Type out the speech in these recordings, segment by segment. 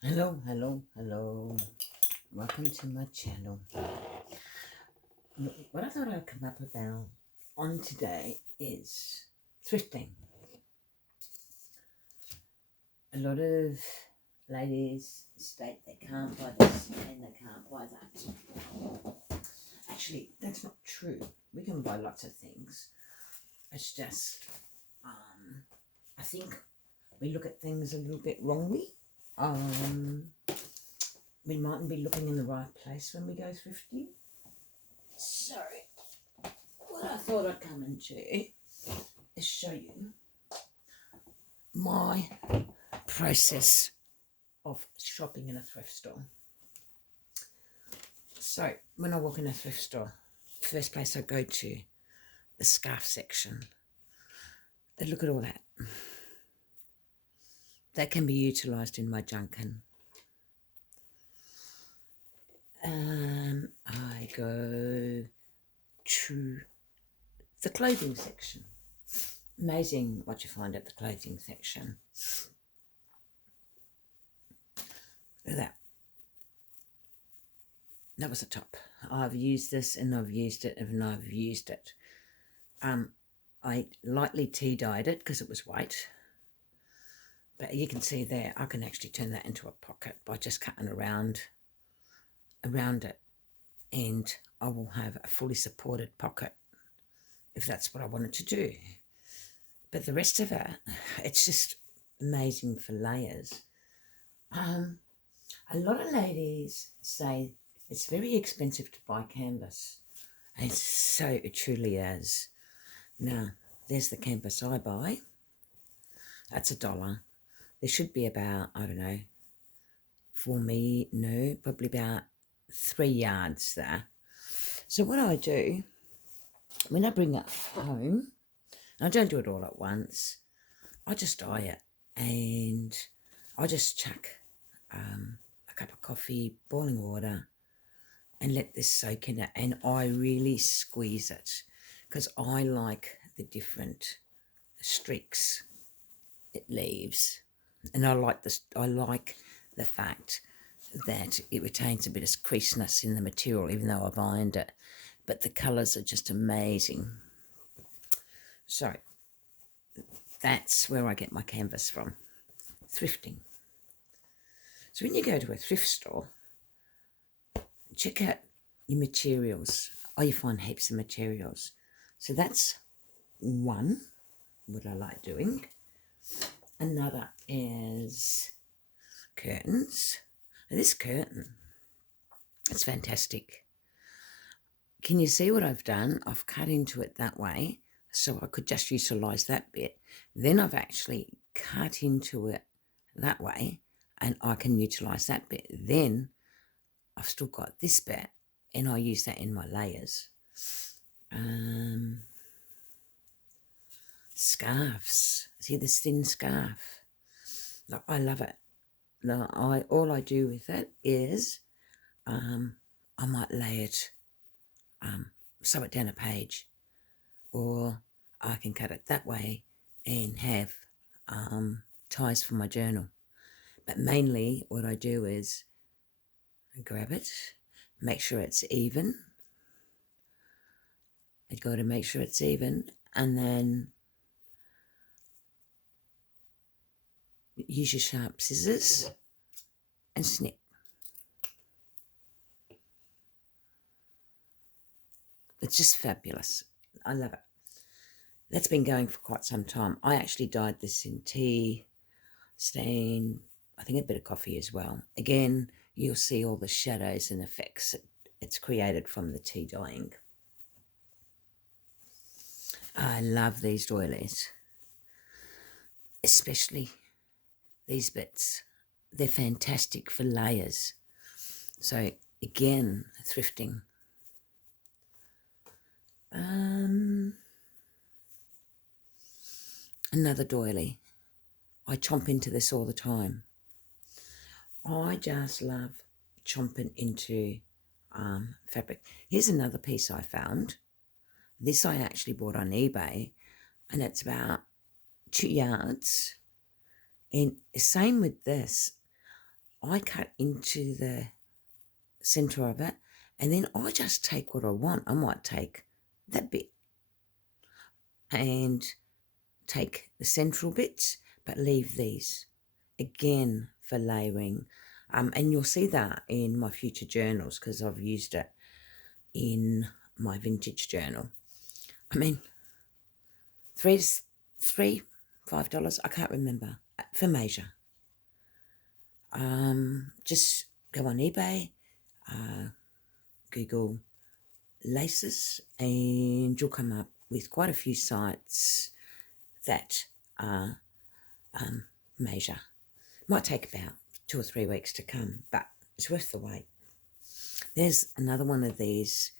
Hello. Welcome to my channel. What I thought I'd come up about on today is thrifting. A lot of ladies state they can't buy this and they can't buy that. Actually, that's not true. We can buy lots of things. It's just, I think we look at things a little bit wrongly. We mightn't be looking in the right place when we go thrifting. So, what I thought I'd come and do is show you my process of shopping in a thrift store. So, when I walk in a thrift store, the first place I go to, the scarf section. And look at all that. That can be utilised in my junkin. I go to the clothing section. Amazing what you find at the clothing section. Look at that. That was the top. I've used this and I've used it and I've used it. I lightly tea dyed it because it was white. But you can see there, I can actually turn that into a pocket by just cutting around it. And I will have a fully supported pocket if that's what I wanted to do. But the rest of it, it's just amazing for layers. A lot of ladies say it's very expensive to buy canvas. And so it truly is. Now, there's the canvas I buy. That's $1. There should be about, I don't know, for me, no, probably about 3 yards there. So what I do, when I bring it home, and I don't do it all at once, I just dye it and I just chuck a cup of coffee, boiling water, and let this soak in it. And I really squeeze it because I like the different streaks it leaves. And I like the fact that it retains a bit of creasiness in the material, even though I've ironed it. But the colours are just amazing. So that's where I get my canvas from, thrifting. So when you go to a thrift store, check out your materials. Oh, you find heaps of materials. So that's one, what I like doing. Another is curtains. This curtain, it's fantastic. Can you see what I've done? I've cut into it that way so I could just utilise that bit. Then I've actually cut into it that way and I can utilise that bit. Then I've still got this bit and I use that in my layers. Scarves. See this thin scarf? Look, I love it. Now, all I do with it is I might lay it, sew it down a page, or I can cut it that way and have ties for my journal. But mainly what I do is I grab it, make sure it's even. I've got to make sure it's even, and then use your sharp scissors and snip. It's just fabulous. I love it. That's been going for quite some time. I actually dyed this in tea, stain, I think a bit of coffee as well. Again, you'll see all the shadows and effects it's created from the tea dyeing. I love these doilies, especially these bits. They're fantastic for layers. So again, thrifting. Another doily. I chomp into this all the time. I just love chomping into fabric. Here's another piece I found. This I actually bought on eBay, and it's about 2 yards. And same with this. I cut into the centre of it, and then I just take what I want. I might take that bit and take the central bits, but leave these again for layering. And you'll see that in my future journals because I've used it in my vintage journal. I mean, $5, I can't remember, for measure. Just go on eBay, Google laces, and you'll come up with quite a few sites that are measure. Might take about 2 or 3 weeks to come, but it's worth the wait. There's another one of these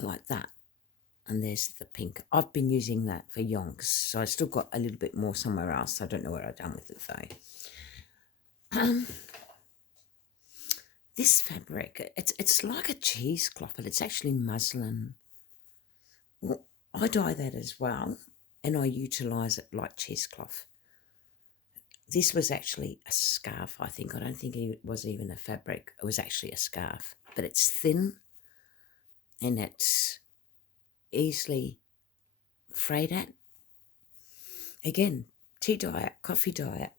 like that, and there's the pink. I've been using that for yonks, so I still got a little bit more somewhere else. I don't know what I've done with it though. This fabric, it's like a cheesecloth, but it's actually muslin. Well, I dye that as well, and I utilise it like cheesecloth. This was actually a scarf, I think. I don't think it was even a fabric. It was actually a scarf, but it's thin and it's easily frayed at. Again, tea dye, coffee dye,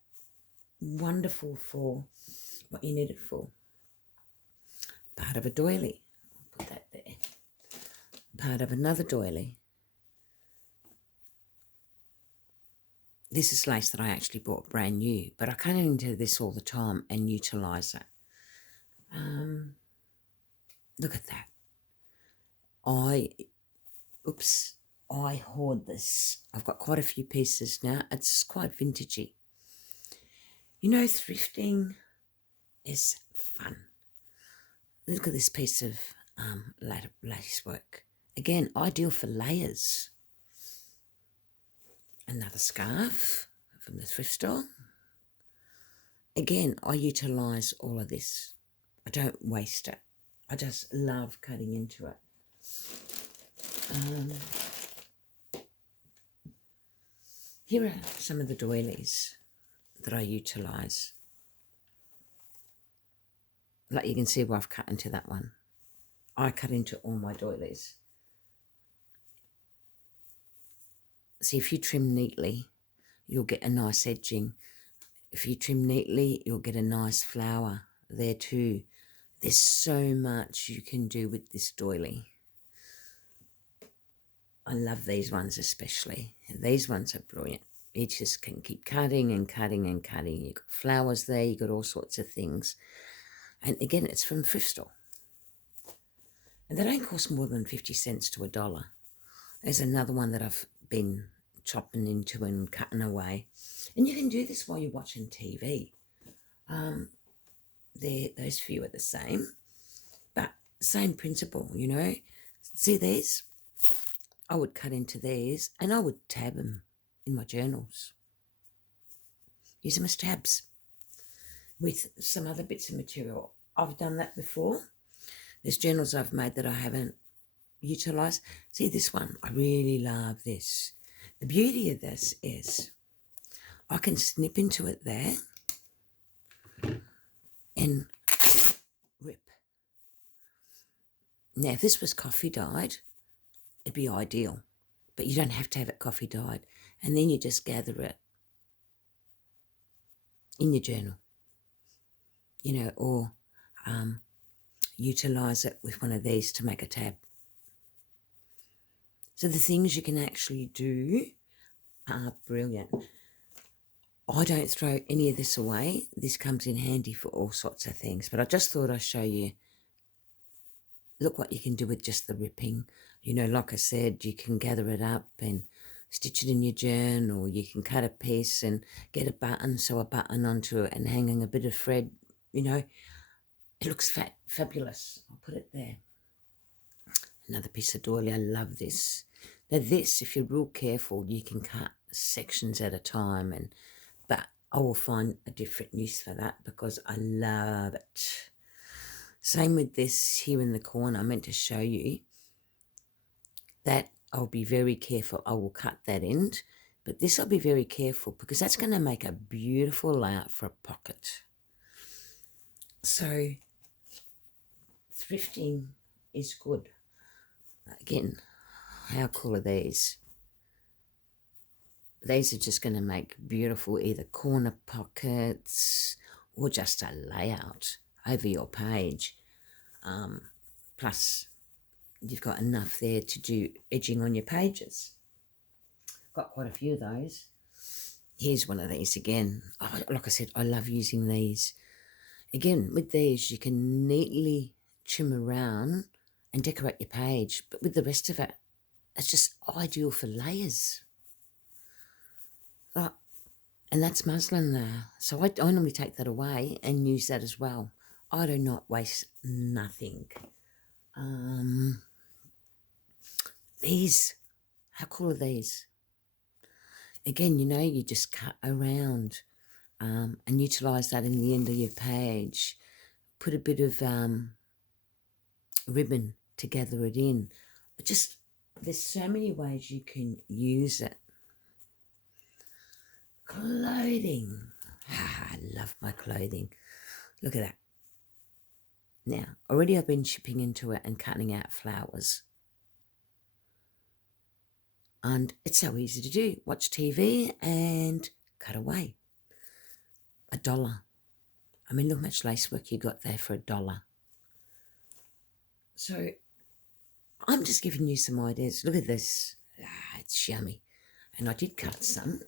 wonderful for what you need it for. Part of a doily. I'll put that there. Part of another doily. This is lace that I actually bought brand new, but I cut into this all the time and utilise it. Look at that. I hoard this. I've got quite a few pieces now. It's quite vintagey. You know, thrifting is fun. Look at this piece of lace work. Again, ideal for layers. Another scarf from the thrift store. Again, I utilise all of this. I don't waste it. I just love cutting into it. Here are some of the doilies that I utilise. Like you can see where I've cut into that one. I cut into all my doilies. See, if you trim neatly, you'll get a nice edging. If you trim neatly, you'll get a nice flower there too. There's so much you can do with this doily. I love these ones especially. These ones are brilliant. You just can keep cutting and cutting and cutting. You've got flowers there, you've got all sorts of things. And again, it's from thrift store. And they don't cost more than 50 cents to $1. There's another one that I've been chopping into and cutting away. And you can do this while you're watching TV. Those few are the same, but same principle, you know. See these? I would cut into these and I would tab them in my journals. Use them as tabs with some other bits of material. I've done that before. There's journals I've made that I haven't utilised. See this one? I really love this. The beauty of this is I can snip into it there and rip. Now, if this was coffee dyed, it'd be ideal, but you don't have to have it coffee dyed. And then you just gather it in your journal, you know, or utilise it with one of these to make a tab. So the things you can actually do are brilliant. I don't throw any of this away. This comes in handy for all sorts of things, but I just thought I'd show you, look what you can do with just the ripping. You know, like I said, you can gather it up and stitch it in your journal, or you can cut a piece and get a button, sew a button onto it and hanging a bit of thread, you know. It looks fabulous. I'll put it there. Another piece of doily. I love this. Now this, if you're real careful, you can cut sections at a time, but I will find a different use for that because I love it. Same with this here in the corner. I meant to show you that I'll be very careful. I will cut that end, but this I'll be very careful because that's going to make a beautiful layout for a pocket. So thrifting is good. Again, how cool are these? These are just going to make beautiful either corner pockets or just a layout over your page. Plus, you've got enough there to do edging on your pages. Got quite a few of those. Here's one of these again. Oh, like I said, I love using these. Again, with these, you can neatly trim around and decorate your page. But with the rest of it, it's just ideal for layers. And that's muslin there. So I normally take that away and use that as well. I do not waste nothing. These, how cool are these? Again, you know, you just cut around and utilise that in the end of your page. Put a bit of ribbon to gather it in. Just, there's so many ways you can use it. Clothing. I love my clothing. Look at that. Now, already I've been chipping into it and cutting out flowers. And it's so easy to do. Watch TV and cut away. $1. I mean, look how much lace work you got there for $1. So, I'm just giving you some ideas. Look at this. It's yummy. And I did cut some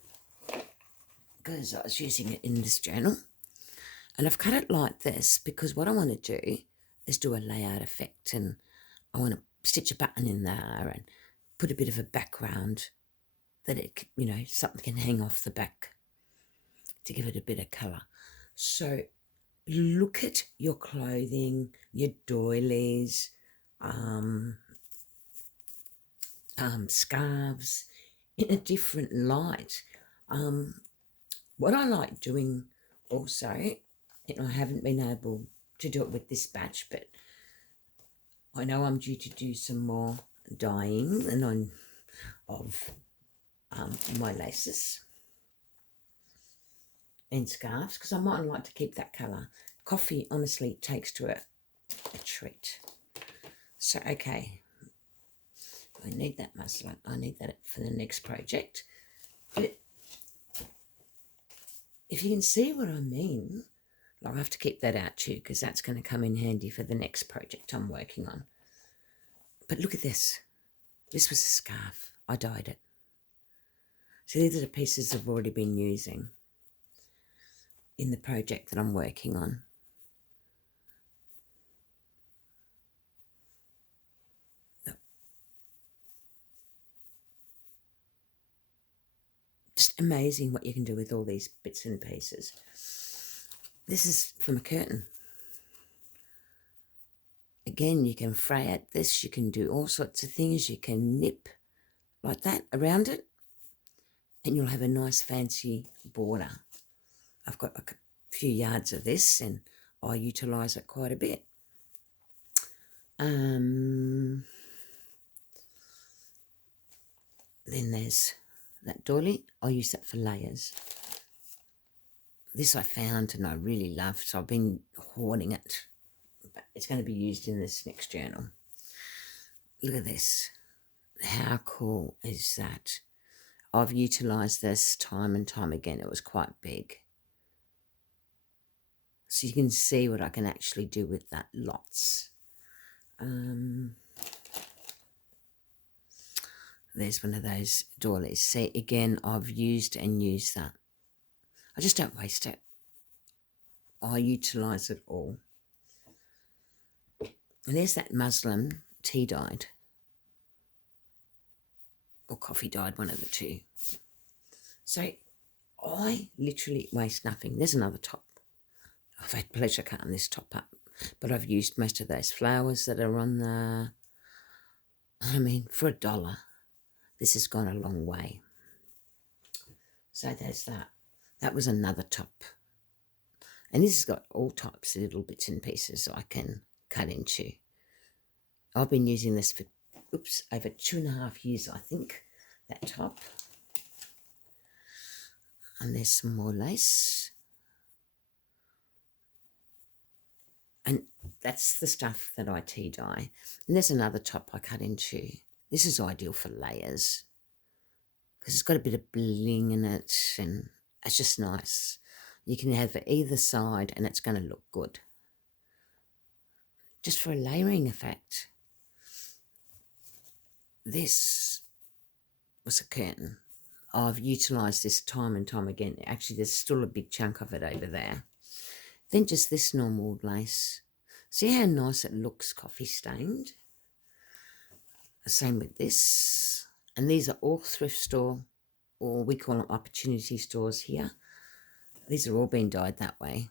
because I was using it in this journal. And I've cut it like this because what I want to do is do a layout effect, and I want to stitch a button in there and put a bit of a background that it, you know, something can hang off the back to give it a bit of colour. So look at your clothing, your doilies, scarves in a different light. What I like doing also, and I haven't been able to do it with this batch, but I know I'm due to do some more dyeing of my laces and scarves, because I might like to keep that colour. Coffee honestly takes to it a treat. So, okay, I need that muslin. I need that for the next project. But if you can see what I mean, I'll have to keep that out too, because that's going to come in handy for the next project I'm working on. But look at this. This was a scarf. I dyed it. So these are the pieces I've already been using in the project that I'm working on. Just amazing what you can do with all these bits and pieces. This is from a curtain. Again, you can fray at this. You can do all sorts of things. You can nip like that around it, and you'll have a nice fancy border. I've got a few yards of this, and I utilise it quite a bit. Then there's that doily. I use that for layers. This I found and I really love, so I've been hoarding it. But it's going to be used in this next journal. Look at this. How cool is that? I've utilised this time and time again. It was quite big. So you can see what I can actually do with that lots. There's one of those doilies. See, again, I've used and used that. I just don't waste it. I utilise it all. And there's that muslin tea dyed. Or coffee dyed, one of the two. So I literally waste nothing. There's another top. I've had pleasure cutting this top up. But I've used most of those flowers that are on there. I mean, for $1, this has gone a long way. So there's that. That was another top. And this has got all types of little bits and pieces I can cut into. I've been using this for, over 2.5 years, I think, that top. And there's some more lace. that's the stuff that I tea dye. And there's another top I cut into. This is ideal for layers because it's got a bit of bling in it and it's just nice. You can have it either side and it's going to look good. Just for a layering effect. This was a curtain. I've utilised this time and time again. Actually, there's still a big chunk of it over there. Then just this normal lace. See how nice it looks coffee stained? The same with this. And these are all thrift store, or we call them opportunity stores here. These are all being dyed that way.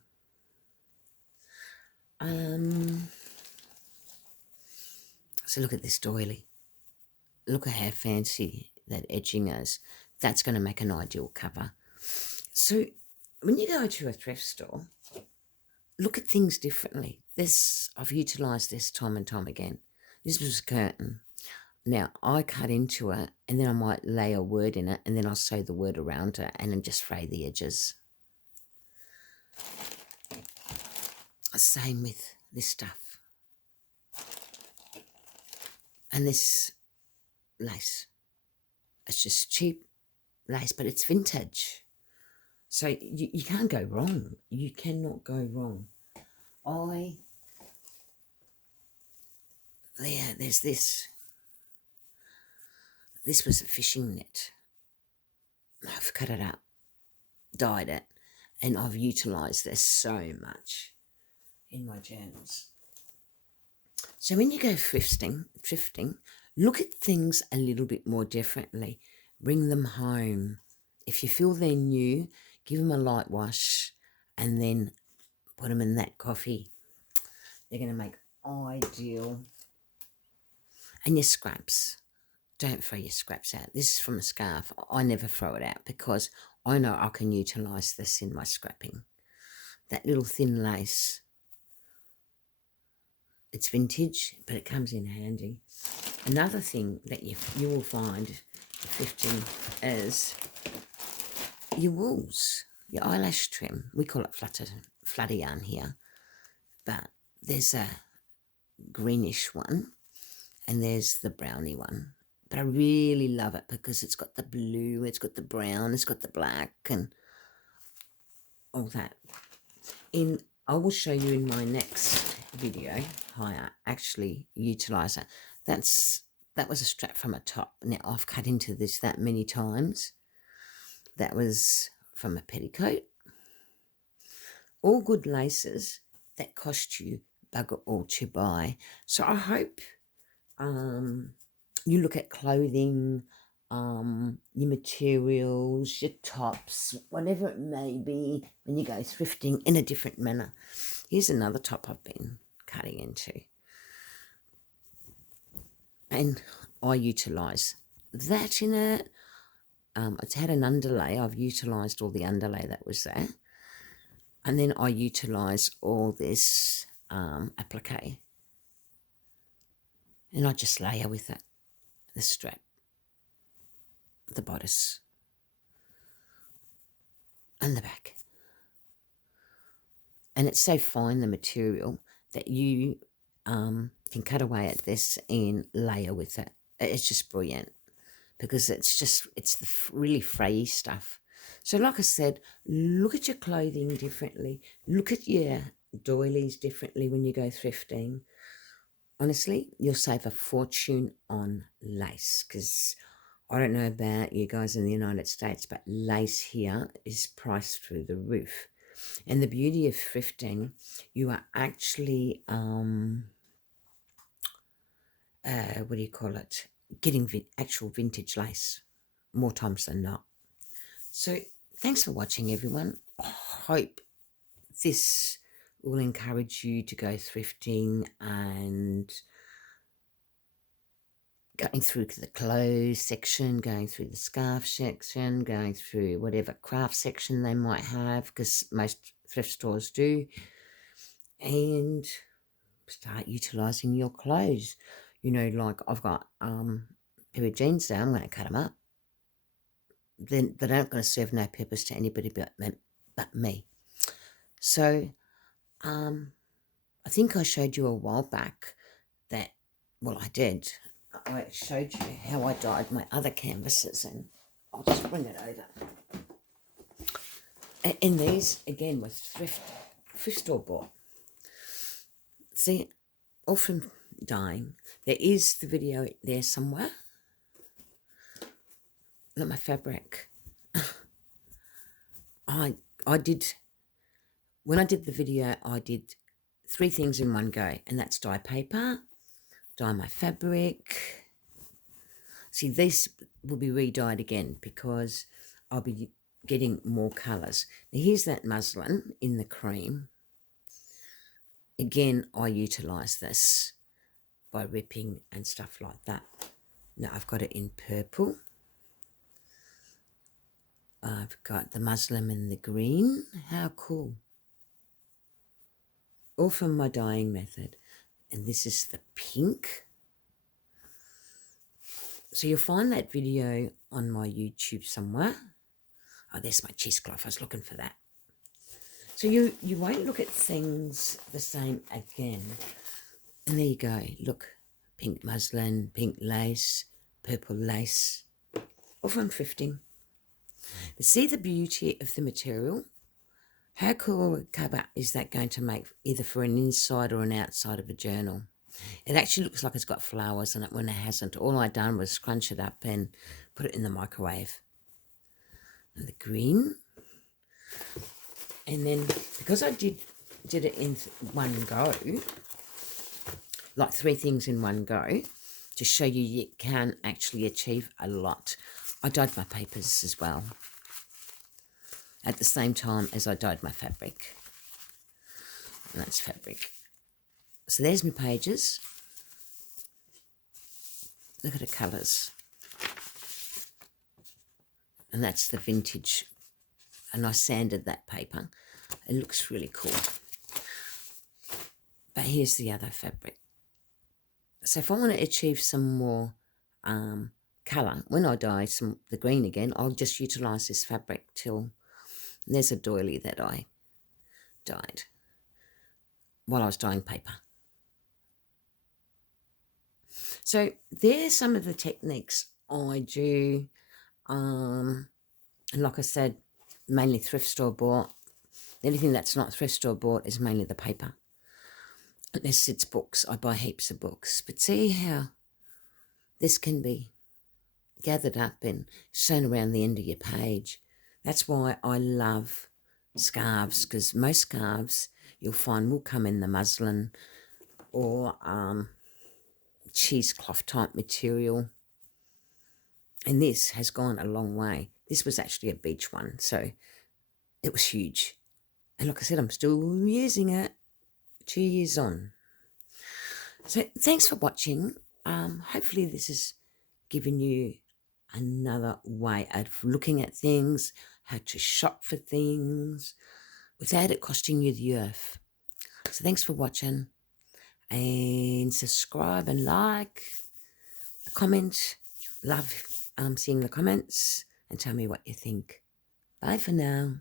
So look at this doily. Look at how fancy that edging is. That's going to make an ideal cover. So when you go to a thrift store, look at things differently. I've utilised this time and time again. This was a curtain. Now, I cut into it, and then I might lay a word in it, and then I'll sew the word around it, and then just fray the edges. Same with this stuff. And this lace. It's just cheap lace, but it's vintage. So you can't go wrong. You cannot go wrong. There's this. This was a fishing net. I've cut it up, dyed it, and I've utilised this so much in my journals. So when you go thrifting, look at things a little bit more differently. Bring them home. If you feel they're new, give them a light wash and then put them in that coffee. They're going to make ideal. And your scraps. Don't throw your scraps out. This is from a scarf. I never throw it out because I know I can utilise this in my scrapping. That little thin lace. It's vintage, but it comes in handy. Another thing that you will find thrifting is your wools, your eyelash trim. We call it flutter yarn here, but there's a greenish one and there's the brownie one. But I really love it because it's got the blue, it's got the brown, it's got the black and all that. I will show you in my next video how I actually utilise it. That was a strap from a top. Now I've cut into this that many times. That was from a petticoat. All good laces that cost you bugger all to buy. So I hope you look at clothing, your materials, your tops, whatever it may be, when you go thrifting in a different manner. Here's another top I've been cutting into. And I utilise that in it. It's had an underlay. I've utilised all the underlay that was there. And then I utilise all this applique. And I just layer with it. The strap, the bodice, and the back. And it's so fine, the material, that you can cut away at this and layer with it. It's just brilliant because it's the really frayy stuff. So like I said, look at your clothing differently. Look at your doilies differently when you go thrifting. Honestly, you'll save a fortune on lace because I don't know about you guys in the United States, but lace here is priced through the roof. And the beauty of thrifting, you are actually, getting actual vintage lace more times than not. So thanks for watching, everyone. I hope this will encourage you to go thrifting and going through the clothes section, going through the scarf section, going through whatever craft section they might have, because most thrift stores do, and start utilising your clothes. You know, like I've got a pair of jeans there, I'm going to cut them up. Then they aren't going to serve no purpose to anybody but me. So, I think I showed you a while back that, well, I did. I showed you how I dyed my other canvases, and I'll just bring it over. And these, again, was thrift store bought. See, all from dyeing. There is the video there somewhere. Look at my fabric. I did, when I did the video, I did 3 things in one go, and that's dye paper, dye my fabric. See, this will be re-dyed again because I'll be getting more colours. Now, here's that muslin in the cream. Again, I utilise this by ripping and stuff like that. Now, I've got it in purple. I've got the muslin in the green. How cool. All from my dyeing method. And this is the pink. So you'll find that video on my YouTube somewhere. Oh, there's my cheesecloth. I was looking for that. So you won't look at things the same again. And there you go. Look, pink muslin, pink lace, purple lace. All from thrifting. But see the beauty of the material? How cool a cover is that going to make, either for an inside or an outside of a journal? It actually looks like it's got flowers in it when it hasn't. All I done was scrunch it up and put it in the microwave. And the green. And then, because I did it in one go, like 3 things in one go, to show you can actually achieve a lot. I dyed my papers as well, at the same time as I dyed my fabric. And that's fabric. So there's my pages. Look at the colours. And that's the vintage. And I sanded that paper. It looks really cool. But here's the other fabric. So if I want to achieve some more colour, when I dye the green again, I'll just utilise this fabric till... There's a doily that I dyed while I was dyeing paper. So there's some of the techniques I do. And like I said, mainly thrift store bought. Anything that's not thrift store bought is mainly the paper. Unless it's books, I buy heaps of books. But see how this can be gathered up and sewn around the end of your page. That's why I love scarves, because most scarves you'll find will come in the muslin or cheesecloth type material. And this has gone a long way. This was actually a beach one, so it was huge. And like I said, I'm still using it 2 years on. So thanks for watching. Hopefully this has given you another way of looking at things, how to shop for things without it costing you the earth. So thanks for watching, and subscribe and like, comment. Love seeing the comments, and tell me what you think. Bye for now.